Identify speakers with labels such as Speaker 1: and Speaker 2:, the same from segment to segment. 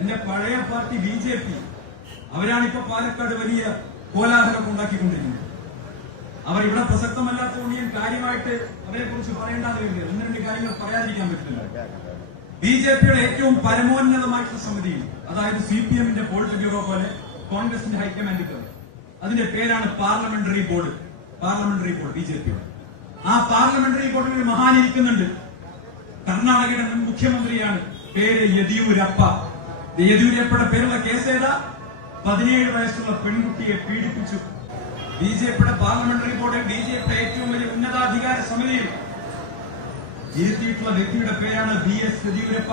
Speaker 1: എന്റെ പഴയ party B J P അവരാണ് ഇപ്പൊ പാലക്കാട് വലിയ കോലാഹലം ഉണ്ടാക്കിക്കൊണ്ടിരിക്കുന്നത്. അവർ ഇവിടെ പ്രസക്തമല്ലാത്തതുകൊണ്ട് ഞാൻ കാര്യമായിട്ട് അവരെ കുറിച്ച് പറയേണ്ടതില്ല ഒന്ന് രണ്ട് കാര്യങ്ങൾ പറയാതിരിക്കാൻ പറ്റില്ല. ബി ജെ പിയുടെ ഏറ്റവും പരമോന്നതമായിട്ടുള്ള സമിതി അതായത് സി പി എമ്മിന്റെ പോളിറ്റ് ബ്യൂറോ പോലെ കോൺഗ്രസിന്റെ ഹൈക്കമാൻഡ് പോലെ അതിന്റെ പേരാണ് parliamentary board. Parliamentary board B J പിയുടെ ആ പാർലമെന്ററി ബോർഡിൽ ഇരിക്കുന്നുണ്ട് കർണാടകയുടെ മുൻ മുഖ്യമന്ത്രിയാണ് പേര് യെദിയൂരപ്പ. യെദിയൂരപ്പയുടെ പേരുള്ള കേസ് ഏതാ പതിനേഴ് വയസ്സുള്ള പെൺകുട്ടിയെ പീഡിപ്പിച്ചു. ബി ജെ പിയുടെ പാർലമെന്ററി ബോർഡിൽ ബി ജെ പിയുടെ ഏറ്റവും വലിയ ഉന്നതാധികാര സമിതിയിൽ ഇരുത്തിയിട്ടുള്ള വ്യക്തിയുടെ പേരാണ് ബി എസ് യെദ്യൂരപ്പ.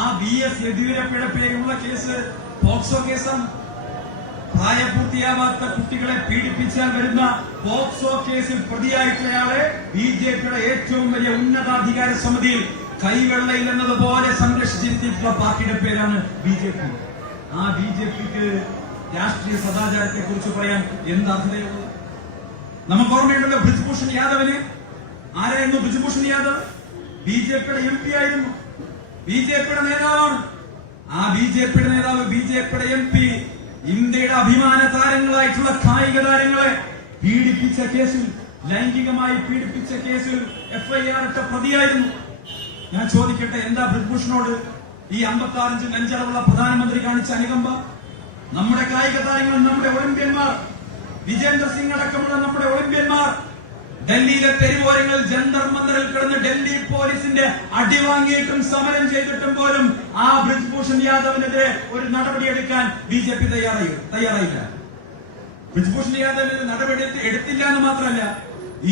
Speaker 1: ആ ബി എസ് യെദ്യൂരപ്പയുടെ പേരുള്ള കേസ് പോക്സോ കേസാണ് പ്രായപൂർത്തിയാവാത്ത കുട്ടികളെ പീഡിപ്പിച്ചാൽ വരുന്ന പോക്സോ കേസിൽ പ്രതിയായിട്ടുള്ളയാളെ ബി ജെ പിയുടെ ഏറ്റവും വലിയ ഉന്നതാധികാര സമിതിയിൽ കൈവെള്ളയില്ലെന്നതുപോലെ സംരക്ഷിച്ചിരുത്തിയിട്ടുള്ള പാർട്ടിയുടെ പേരാണ് ബി ജെ പി. ആ ബി ജെ പിക്ക് രാഷ്ട്രീയ സദാചാരത്തെ കുറിച്ച് പറയാൻ എന്ത് അർഹതയുള്ളത്? നമുക്ക് ഓർമ്മയുണ്ടല്ലോ ബ്രിജ്ഭൂഷൺ യാദവിന്? ആരായിരുന്നു ബ്രിജ്ഭൂഷൺ യാദവ്? ബി ജെ പിയുടെ എം പി ആയിരുന്നു. ബി ജെ പിയുടെ നേതാവാണ്. ആ ബി ജെ പിയുടെ നേതാവ് ബി ജെ പിയുടെ എം പി ഇന്ത്യയുടെ അഭിമാന താരങ്ങളായിട്ടുള്ള കായിക താരങ്ങളെ പീഡിപ്പിച്ച കേസിൽ ലൈംഗികമായി പീഡിപ്പിച്ച കേസിൽ എഫ്ഐആർ ഇട്ട പ്രതിയായിരുന്നു. ഞാൻ ചോദിക്കട്ടെ എന്താ ബ്രിഭൂഷണോട് ഈ അമ്പത്തി ആറിഞ്ച് നെഞ്ചളവുള്ള പ്രധാനമന്ത്രി കാണിച്ച അനുകമ്പ? നമ്മുടെ കായിക താരങ്ങൾ നമ്മുടെ ഒളിമ്പ്യന്മാർ വിജേന്ദ്ര സിംഗ് അടക്കമുള്ള നമ്മുടെ ഒളിമ്പ്യന്മാർ ഡൽഹിയിലെ തെരുവോരങ്ങളിൽ ജന്തർ മന്ദറിൽ കിടന്ന് ഡൽഹി പോലീസിന്റെ അടിവാങ്ങിയിട്ടും സമരം ചെയ്തിട്ടും പോലും ആ ബ്രിജ്ഭൂഷൺ യാദവിനെതിരെ ഒരു നടപടിയെടുക്കാൻ ബി ജെ പി തയ്യാറായി തയ്യാറായില്ല. ബ്രിജ്ഭൂഷൺ യാദവിനെതിരെ നടപടി എടുത്ത് എടുത്തില്ല എന്ന് മാത്രമല്ല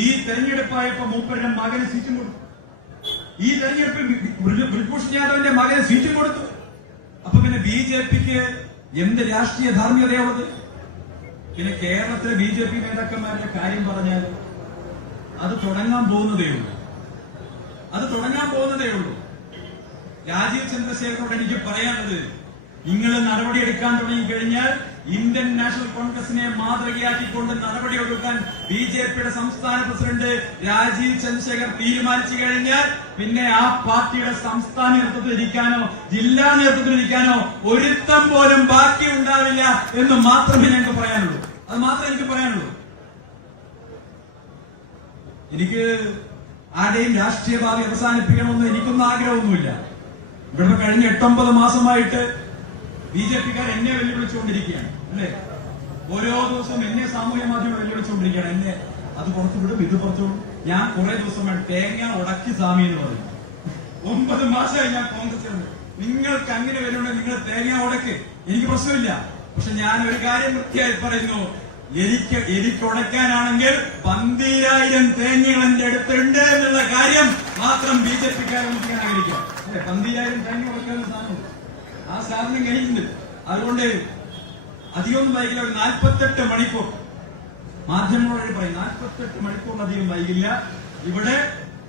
Speaker 1: ഈ തെരഞ്ഞെടുപ്പായപ്പോ മൂപ്പരുടെ മകന് സീറ്റും കൊടുത്തു. ഈ തെരഞ്ഞെടുപ്പിൽ ബ്രിജ്- ബ്രിജ്ഭൂഷൺ യാദവിന്റെ മകന് സീറ്റും കൊടുത്തു. അപ്പൊ പിന്നെ ബി ജെ പിക്ക് എന്ത് രാഷ്ട്രീയ ധാർമ്മികതയാണത് പിന്നെ കേരളത്തിലെ ബി ജെ പി നേതാക്കന്മാരുടെ കാര്യം പറഞ്ഞാൽ അത് തുടങ്ങാൻ പോകുന്നതേ ഉള്ളൂ. അത് തുടങ്ങാൻ പോകുന്നതേ ഉള്ളൂ. രാജീവ് ചന്ദ്രശേഖരോട് എനിക്ക് പറയാനുള്ളത് നിങ്ങൾ നടപടിയെടുക്കാൻ തുടങ്ങിക്കഴിഞ്ഞാൽ ഇന്ത്യൻ നാഷണൽ കോൺഗ്രസിനെ മാതൃകയാക്കിക്കൊണ്ട് നടപടിയെടുക്കാൻ ബി ജെ പിയുടെ സംസ്ഥാന പ്രസിഡന്റ് രാജീവ് ചന്ദ്രശേഖർ തീരുമാനിച്ചു കഴിഞ്ഞാൽ പിന്നെ ആ പാർട്ടിയുടെ സംസ്ഥാന നേതൃത്വത്തിൽ ഇരിക്കാനോ ജില്ലാ നേതൃത്വത്തിൽ ഇരിക്കാനോ ഒരുത്തം പോലും ബാക്കി ഉണ്ടാവില്ല എന്ന് മാത്രമേ ഞങ്ങൾക്ക് പറയാനുള്ളൂ. അത് മാത്രമേ എനിക്ക് പറയാനുള്ളൂ. എനിക്ക് ആരുടെയും രാഷ്ട്രീയ ഭാവി അവസാനിപ്പിക്കണമെന്ന് എനിക്കൊന്നും ആഗ്രഹമൊന്നുമില്ല. ഇവിടെ കഴിഞ്ഞ എട്ടൊമ്പത് മാസമായിട്ട് ബി ജെ പിക്കാർ എന്നെ വെല്ലുവിളിച്ചുകൊണ്ടിരിക്കുകയാണ് അല്ലേ? ഓരോ ദിവസം എന്നെ സാമൂഹ്യ മാധ്യമം വെല്ലുവിളിച്ചുകൊണ്ടിരിക്കുകയാണ് എന്നെ അത് പുറത്തു വിടും ഇത് പുറത്തു വിടും. ഞാൻ കുറെ ദിവസം വേണം. തേങ്ങ ഉടക്കി സ്വാമി എന്ന് പറയും. ഒമ്പത് മാസമായി ഞാൻ കോൺഗ്രസ് നിങ്ങൾക്ക് അങ്ങനെ വരുന്നുണ്ടെങ്കിൽ നിങ്ങൾ തേങ്ങ ഉടക്ക്. എനിക്ക് പ്രശ്നമില്ല. പക്ഷെ ഞാൻ ഒരു കാര്യം വൃത്തിയായി പറയുന്നു. എനിക്ക് എനിക്ക് ഉടയ്ക്കാനാണെങ്കിൽ പന്തിരായിരം തേങ്ങകൾ എന്റെ അടുത്തുണ്ട് എന്നുള്ള കാര്യം മാത്രം ബി ജെ പിക്കാരെ ഞാൻ ആഗ്രഹിക്കാം പന്തീരായിരം തേങ്ങ ഉടക്കാൻ സാധനം ആ സാധനം കഴിക്കുന്നുണ്ട് അതുകൊണ്ട് അധികമൊന്നും വൈകില്ല ഒരു നാൽപ്പത്തെട്ട് മണിക്കൂർ. മാധ്യമങ്ങളോട് പറയും നാൽപ്പത്തെട്ട് മണിക്കൂറിലധികം വൈകില്ല. ഇവിടെ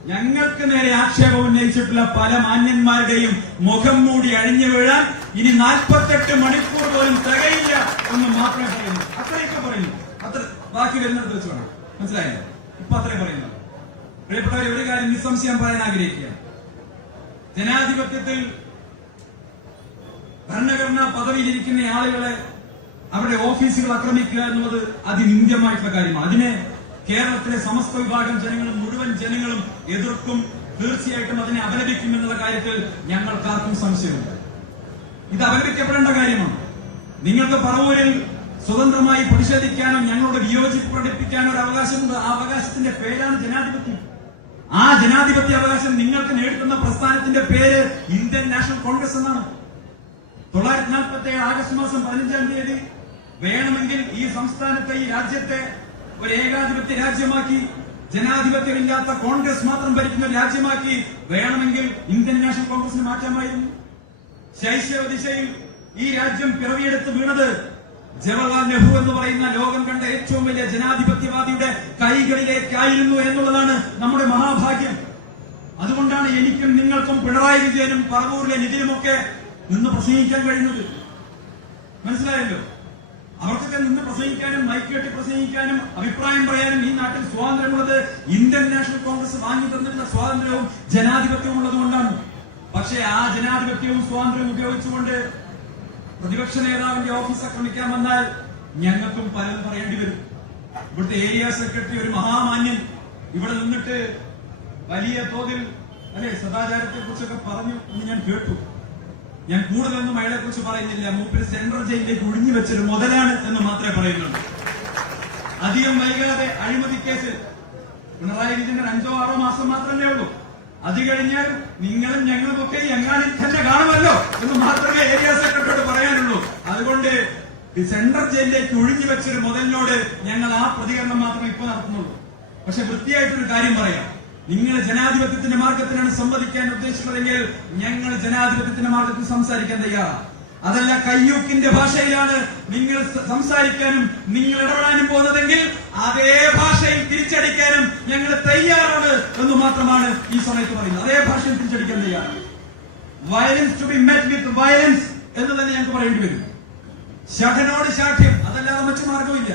Speaker 1: ഞങ്ങൾക്ക് നേരെ ആക്ഷേപം ഉന്നയിച്ചിട്ടുള്ള പല മാന്യന്മാരുടെയും മുഖം മൂടി അഴിഞ്ഞു വീഴാൻ ഇനി നാൽപ്പത്തെട്ട് മണിക്കൂർ പോലും തികയില്ല എന്ന് മാത്രമേ പറയുന്നു. അത്രയൊക്കെ പറയുന്നു. അത്ര ബാക്കി വരുന്നത് വെച്ച് വേണം മനസ്സിലായില്ല? ഇപ്പൊ അത്രേ പറയുന്നു പ്രിയപ്പെട്ടവരെ ഒരു കാര്യം നിസ്സംശയം പറയാൻ ആഗ്രഹിക്കുക. ജനാധിപത്യത്തിൽ ഭരണഘടനാ പദവിയിലിരിക്കുന്ന ആളുകളെ അവരുടെ ഓഫീസുകൾ ആക്രമിക്കുക എന്നുള്ളത് അതിനിന്ദ്യമായിട്ടുള്ള കാര്യമാണ്. അതിനെ കേരളത്തിലെ സമസ്ത വിഭാഗം ജനങ്ങളും മുഴുവൻ ജനങ്ങളും എതിർക്കും തീർച്ചയായിട്ടും അതിനെ അപലപിക്കും എന്നുള്ള കാര്യത്തിൽ ഞങ്ങൾക്കാർക്കും സംശയമുണ്ട്. ഇത് അപലപിക്കപ്പെടേണ്ട കാര്യമാണ്. നിങ്ങൾക്ക് പറവൂരിൽ സ്വതന്ത്രമായി പ്രതിഷേധിക്കാനും ഞങ്ങളോട് വിയോജിപ്പ് പ്രകടിപ്പിക്കാനോ ഒരു അവകാശമുണ്ട് ആ അവകാശത്തിന്റെ പേരാണ് ജനാധിപത്യം. ആ ജനാധിപത്യ അവകാശം നിങ്ങൾക്ക് നേടുന്ന പ്രസ്ഥാനത്തിന്റെ പേര് ഇന്ത്യൻ നാഷണൽ കോൺഗ്രസ് എന്നാണ്. തൊള്ളായിരത്തി നാൽപ്പത്തി ഏഴ് ആഗസ്റ്റ് മാസം പതിനഞ്ചാം തീയതി വേണമെങ്കിൽ ഈ സംസ്ഥാനത്തെ ഈ രാജ്യത്തെ ഒരു ഏകാധിപത്യ രാജ്യമാക്കി ജനാധിപത്യമില്ലാത്ത കോൺഗ്രസ് മാത്രം ഭരിക്കുന്ന രാജ്യമാക്കി വേണമെങ്കിൽ ഇന്ത്യൻ നാഷണൽ കോൺഗ്രസിന് മാറ്റാമായിരുന്നു. ശൈശവ ദിശയിൽ ഈ രാജ്യം പിറവിയെടുത്ത് വീണത് ജവഹർലാൽ നെഹ്റു എന്ന് പറയുന്ന ലോകം കണ്ട ഏറ്റവും വലിയ ജനാധിപത്യവാദിയുടെ കൈകളിലേക്കായിരുന്നു എന്നുള്ളതാണ് നമ്മുടെ മഹാഭാഗ്യം. അതുകൊണ്ടാണ് എനിക്കും നിങ്ങൾക്കും പിണറായി വിജയനും പറവൂരിലെ നിധിയുമൊക്കെ നിന്ന് പ്രസംഗിക്കാൻ കഴിയുന്നത്. മനസ്സിലായല്ലോ? അവർക്കൊക്കെ നിന്ന് പ്രസംഗിക്കാനും മൈക്ക് പ്രസംഗിക്കാനും അഭിപ്രായം പറയാനും ഈ നാട്ടിൽ സ്വാതന്ത്ര്യമുള്ളത് ഇന്ത്യൻ നാഷണൽ കോൺഗ്രസ് വാങ്ങി തന്നിട്ടുള്ള സ്വാതന്ത്ര്യവും ജനാധിപത്യവും ഉള്ളതുകൊണ്ടാണ് പക്ഷേ ആ ജനാധിപത്യവും സ്വാതന്ത്ര്യവും ഉപയോഗിച്ചുകൊണ്ട് പ്രതിപക്ഷ നേതാവിന്റെ ഓഫീസ് ആക്രമിക്കാൻ വന്നാൽ ഞങ്ങൾക്കും പലതും പറയേണ്ടി വരും. ഇവിടുത്തെ ഏരിയ സെക്രട്ടറി ഒരു മഹാമാന്യൻ ഇവിടെ നിന്നിട്ട് വലിയ തോതിൽ അല്ലെ സദാചാരത്തെ കുറിച്ചൊക്കെ പറഞ്ഞു എന്ന് ഞാൻ കേട്ടു. ഞാൻ കൂടുതലൊന്നും അയാളെ കുറിച്ച് പറയുന്നില്ല. മൂപ്പര് സെൻട്രൽ ജയിലിലേക്ക് ഒഴിഞ്ഞു വെച്ചൊരു മുതലാണ് എന്ന് മാത്രമേ പറയുന്നുള്ളൂ. അധികം വൈകാതെ അഴിമതി കേസ് പിണറായി വിജയൻ അഞ്ചോ ആറോ മാസം മാത്രമേ ഉള്ളൂ. അത് കഴിഞ്ഞാൽ നിങ്ങളും ഞങ്ങളും ഒക്കെ എങ്ങാനും തന്നെ കാണുമല്ലോ എന്ന് മാത്രമേ ഏരിയ സെക്രട്ടറിയോട് പറയാനുള്ളൂ. അതുകൊണ്ട് സെൻട്രൽ ജയിലിലേക്ക് ഒഴിഞ്ഞു വെച്ചൊരു മുതലിനോട് ഞങ്ങൾ ആ പ്രതികരണം മാത്രമേ ഇപ്പൊ നടത്തുന്നുള്ളൂ. പക്ഷെ വൃത്തിയായിട്ടൊരു കാര്യം പറയാം. നിങ്ങൾ ജനാധിപത്യത്തിന്റെ മാർഗത്തിലാണ് സംവദിക്കാൻ ഉദ്ദേശിക്കുന്നതെങ്കിൽ ഞങ്ങൾ ജനാധിപത്യത്തിന്റെ മാർഗത്തിൽ സംസാരിക്കാൻ തയ്യാറാണ് അതല്ല കയ്യൂക്കിന്റെ ഭാഷയിലാണ് നിങ്ങൾ സംസാരിക്കാനും നിങ്ങൾ ഇടപെടാനും പോകുന്നതെങ്കിൽ അതേ ഭാഷയിൽ തിരിച്ചടിക്കാനും ഞങ്ങൾ തയ്യാറാണ് എന്ന് മാത്രമാണ് ഈ സമയത്ത് പറയുന്നത്. അതേ ഭാഷയിൽ തിരിച്ചടിക്കാൻ തയ്യാറാണ് violence to be met with violence എന്ന് തന്നെ ഞങ്ങൾക്ക് പറയേണ്ടി വരും. ശഠനോട് ശാഠ്യം അതല്ലാതെ മറ്റു മാർഗമില്ല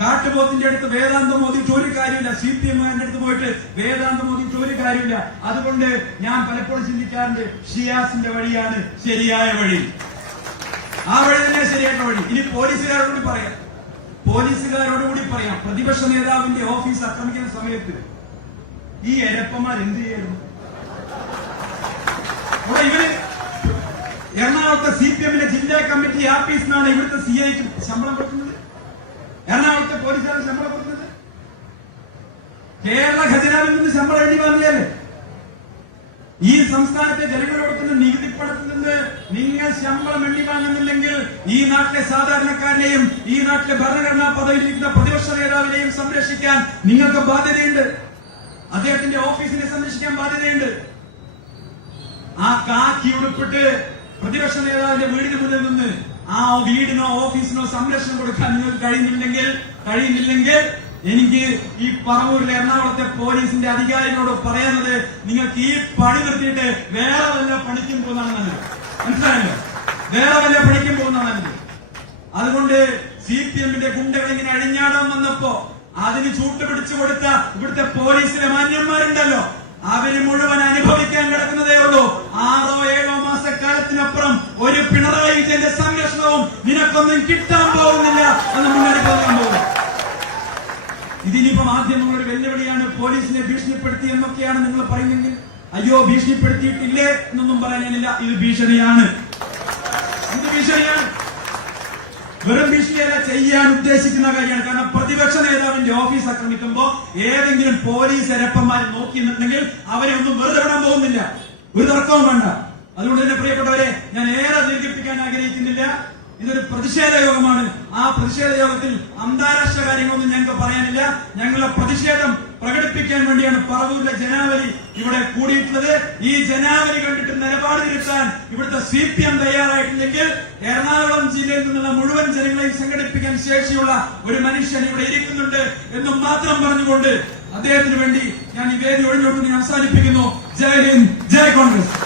Speaker 1: കാട്ടുപോത്തിന്റെ അടുത്ത് വേദാന്ത ഓതിയിട്ട് ഒരു കാര്യമില്ല. സി പി എമ്മിന്റെ അടുത്ത് പോയിട്ട് വേദാന്ത ഓതിയിട്ട് ഒരു കാര്യമില്ല. അതുകൊണ്ട് ഞാൻ പലപ്പോഴും ചിന്തിക്കാറുണ്ട് ഷിയാസിന്റെ വഴിയാണ് ശരിയായ വഴി. ആ വഴി തന്നെ ശരിയായ വഴി. ഇനി പോലീസുകാരോട് പറയാം. പോലീസുകാരോട് കൂടി പറയാം. പ്രതിപക്ഷ നേതാവിന്റെ ഓഫീസ് ആക്രമിക്കുന്ന സമയത്ത് ഈ എരപ്പന്മാർ എന്ത് ചെയ്യായിരുന്നു അവിടെ ഇവർ എറണാകുളത്തെ സി പി എമ്മിന്റെ ജില്ലാ കമ്മിറ്റി ആഫീസിനാണ് ഇവിടുത്തെ സി ഐക്ക് ശമ്പളം കൊടുക്കുന്നത്. എറണാകുളത്തെ പോലീസുകാർക്ക് ശമ്പളം കൊടുക്കുന്നത് കേരള ഖജനാവിൽ നിന്ന് ശമ്പളം എഴുതി വന്നില്ലേ ഈ സംസ്ഥാനത്തെ കൊടുക്കുന്ന നികുതി പണത്തിൽ നിന്ന് നിങ്ങൾ ശമ്പളം എണ്ണി വാങ്ങുന്നില്ലെങ്കിൽ ഈ നാട്ടിലെ സാധാരണക്കാരനെയും ഈ നാട്ടിലെ ഭരണഘടനാ പദവിയിലിരിക്കുന്ന പ്രതിപക്ഷ നേതാവിനെയും സംരക്ഷിക്കാൻ നിങ്ങൾക്ക് ബാധ്യതയുണ്ട്. അദ്ദേഹത്തിന്റെ ഓഫീസിനെ സംരക്ഷിക്കാൻ ബാധ്യതയുണ്ട്. ആ കാക്കി ഉടുപ്പിട്ട് പ്രതിപക്ഷ നേതാവിന്റെ വീടിന് മുന്നിൽ നിന്ന് ആ വീടിനോ ഓഫീസിനോ സംരക്ഷണം കൊടുക്കാൻ നിങ്ങൾക്ക് കഴിയുന്നില്ലെങ്കിൽ കഴിയുന്നില്ലെങ്കിൽ എനിക്ക് ഈ പറവൂരിലെ എറണാകുളത്തെ പോലീസിന്റെ അധികാരികളോട് പറയുന്നത് നിങ്ങൾക്ക് ഈ പണി നിർത്തിയിട്ട് വേറെ വല്ല പണിക്കും പോകുന്നതാണ് നല്ലത്. മനസ്സിലായല്ലോ? വേറെ വല്ല പണിക്കും പോകുന്നതാണ് നല്ലത്. അതുകൊണ്ട് സി പി എമ്മിന്റെ ഗുണ്ടകൾ ഇങ്ങനെ അഴിഞ്ഞാടാൻ വന്നപ്പോ അതിന് ചൂട്ടുപിടിച്ചു കൊടുത്ത ഇവിടുത്തെ പോലീസിലെ മാന്യന്മാരുണ്ടല്ലോ. അവർ മുഴുവൻ അനുഭവിക്കാൻ കിടക്കുന്നതേ ഉള്ളൂ. ആറോ ഏഴോ മാസക്കാലത്തിനപ്പുറം ഒരു പിണറായി വിജയന്റെ സംരക്ഷണവും നിനക്കൊന്നും കിട്ടാൻ പോകുന്നില്ല എന്ന് മുന്നറിയിപ്പ് നൽകാൻ പോകുന്നു. ഇതിനിപ്പോ നിങ്ങളൊരു വെല്ലുവിളിയാണ് പോലീസിനെ ഭീഷണിപ്പെടുത്തി എന്നൊക്കെയാണ് നിങ്ങൾ പറയുന്നെങ്കിൽ അയ്യോ ഭീഷണിപ്പെടുത്തിയിട്ടില്ലേ എന്നൊന്നും പറയാനില്ല. ഇത് ഭീഷണിയാണ്. ഇത് ഭീഷണിയാണ്. വെറും ഭീഷണിയല്ല ചെയ്യാൻ ഉദ്ദേശിക്കുന്ന കാര്യമാണ്. കാരണം പ്രതിപക്ഷ നേതാവിന്റെ ഓഫീസ് ആക്രമിക്കുമ്പോ ഏതെങ്കിലും പോലീസ് എരപ്പന്മാർ നോക്കി നിന്നിട്ടുണ്ടെങ്കിൽ അവരെ ഒന്നും വെറുതെ വിടാൻ പോകുന്നില്ല. ഒരു തർക്കവും വേണ്ട. അതുകൊണ്ട് തന്നെ പ്രിയപ്പെട്ടവരെ ഞാൻ ഏറെ ദീർഘിപ്പിക്കാൻ ആഗ്രഹിക്കുന്നില്ല. ഇതൊരു പ്രതിഷേധ യോഗമാണ്. ആ പ്രതിഷേധ യോഗത്തിൽ അന്താരാഷ്ട്ര കാര്യങ്ങളൊന്നും ഞങ്ങൾക്ക് പറയാനില്ല. ഞങ്ങളുടെ പ്രതിഷേധം പ്രകടിപ്പിക്കാൻ വേണ്ടിയാണ് പറവൂരിലെ ജനാവലി ഇവിടെ കൂടിയിട്ടുള്ളത്. ഈ ജനാവലി കണ്ടിട്ട് നിലപാട് തിരുത്താൻ ഇവിടുത്തെ സി പി എം തയ്യാറായിട്ടില്ലെങ്കിൽ എറണാകുളം ജില്ലയിൽ നിന്നുള്ള മുഴുവൻ ജനങ്ങളെയും സംഘടിപ്പിക്കാൻ ശേഷിയുള്ള ഒരു മനുഷ്യൻ ഇവിടെ ഇരിക്കുന്നുണ്ട് എന്നും മാത്രം പറഞ്ഞുകൊണ്ട് അദ്ദേഹത്തിന് വേണ്ടി ഞാൻ ഈ വേദി ഒഴിഞ്ഞുകൊണ്ട് ഞാൻ അവസാനിപ്പിക്കുന്നു. ജയ് ഹിന്ദ് ജയ് കോൺഗ്രസ്.